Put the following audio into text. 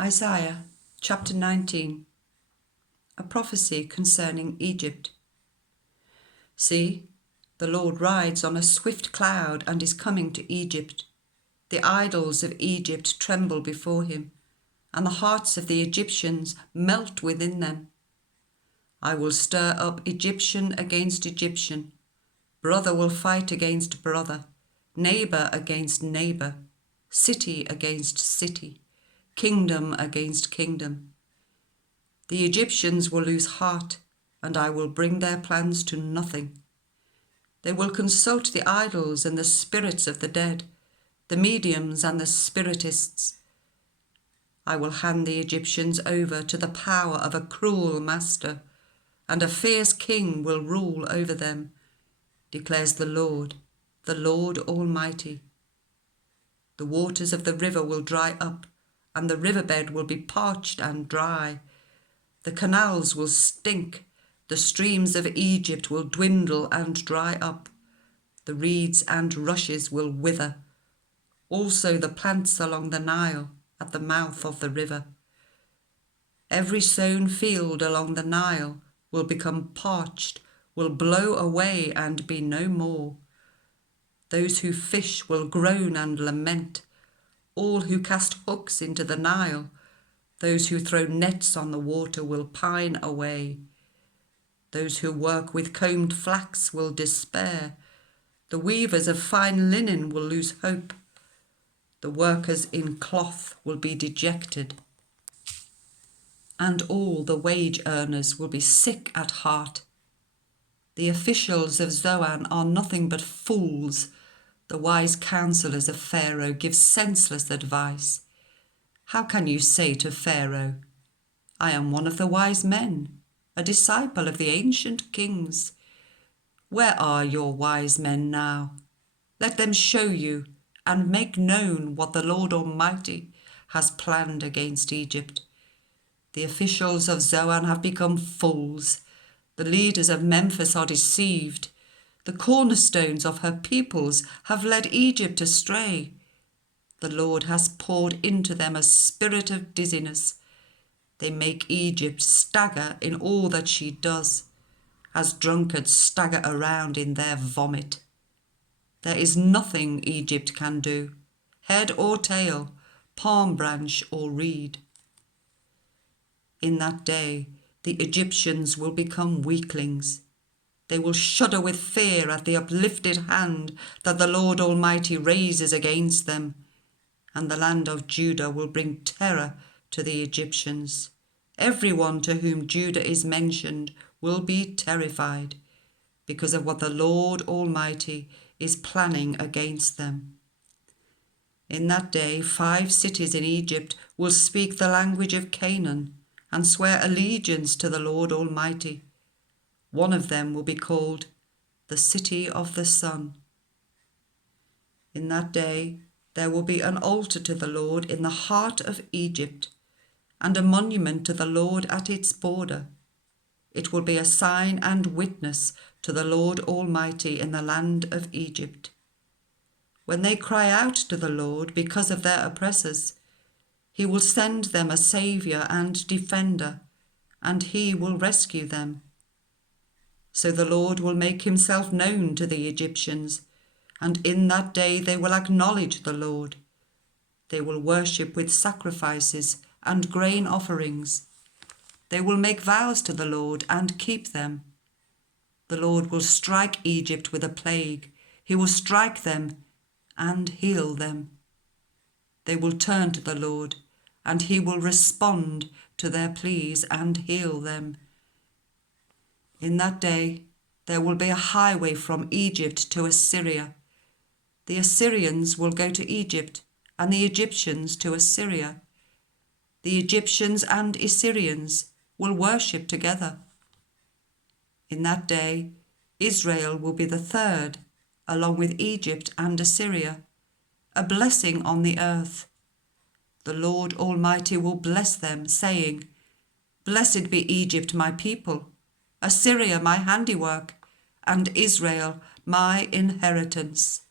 Isaiah chapter 19, a prophecy concerning Egypt. See, the Lord rides on a swift cloud and is coming to Egypt. The idols of Egypt tremble before him, and the hearts of the Egyptians melt within them. I will stir up Egyptian against Egyptian. Brother will fight against brother, neighbour against neighbour, city against city, kingdom against kingdom. The Egyptians will lose heart, and I will bring their plans to nothing. They will consult the idols and the spirits of the dead, the mediums and the spiritists. I will hand the Egyptians over to the power of a cruel master, and a fierce king will rule over them, declares the Lord Almighty. The waters of the river will dry up, and the riverbed will be parched and dry. The canals will stink, the streams of Egypt will dwindle and dry up. The reeds and rushes will wither, also the plants along the Nile at the mouth of the river. Every sown field along the Nile will become parched, will blow away and be no more. Those who fish will groan and lament, all who cast hooks into the Nile. Those who throw nets on the water will pine away. Those who work with combed flax will despair. The weavers of fine linen will lose hope. The workers in cloth will be dejected. And all the wage earners will be sick at heart. The officials of Zoan are nothing but fools. The wise counselors of Pharaoh give senseless advice. How can you say to Pharaoh, I am one of the wise men, a disciple of the ancient kings? Where are your wise men now? Let them show you and make known what the Lord Almighty has planned against Egypt. The officials of Zoan have become fools. The leaders of Memphis are deceived. The cornerstones of her peoples have led Egypt astray. The Lord has poured into them a spirit of dizziness. They make Egypt stagger in all that she does, as drunkards stagger around in their vomit. There is nothing Egypt can do, head or tail, palm branch or reed. In that day, the Egyptians will become weaklings. They will shudder with fear at the uplifted hand that the Lord Almighty raises against them, and the land of Judah will bring terror to the Egyptians. Everyone to whom Judah is mentioned will be terrified because of what the Lord Almighty is planning against them. In that day, 5 cities in Egypt will speak the language of Canaan and swear allegiance to the Lord Almighty. One of them will be called the City of the Sun. In that day, there will be an altar to the Lord in the heart of Egypt, and a monument to the Lord at its border. It will be a sign and witness to the Lord Almighty in the land of Egypt. When they cry out to the Lord because of their oppressors, he will send them a saviour and defender, and he will rescue them. So the Lord will make himself known to the Egyptians, and in that day they will acknowledge the Lord. They will worship with sacrifices and grain offerings. They will make vows to the Lord and keep them. The Lord will strike Egypt with a plague. He will strike them and heal them. They will turn to the Lord, and he will respond to their pleas and heal them. In that day, there will be a highway from Egypt to Assyria. The Assyrians will go to Egypt, and the Egyptians to Assyria. The Egyptians and Assyrians will worship together. In that day, Israel will be the third, along with Egypt and Assyria, a blessing on the earth. The Lord Almighty will bless them, saying, Blessed be Egypt, my people, Assyria, my handiwork, and Israel, my inheritance.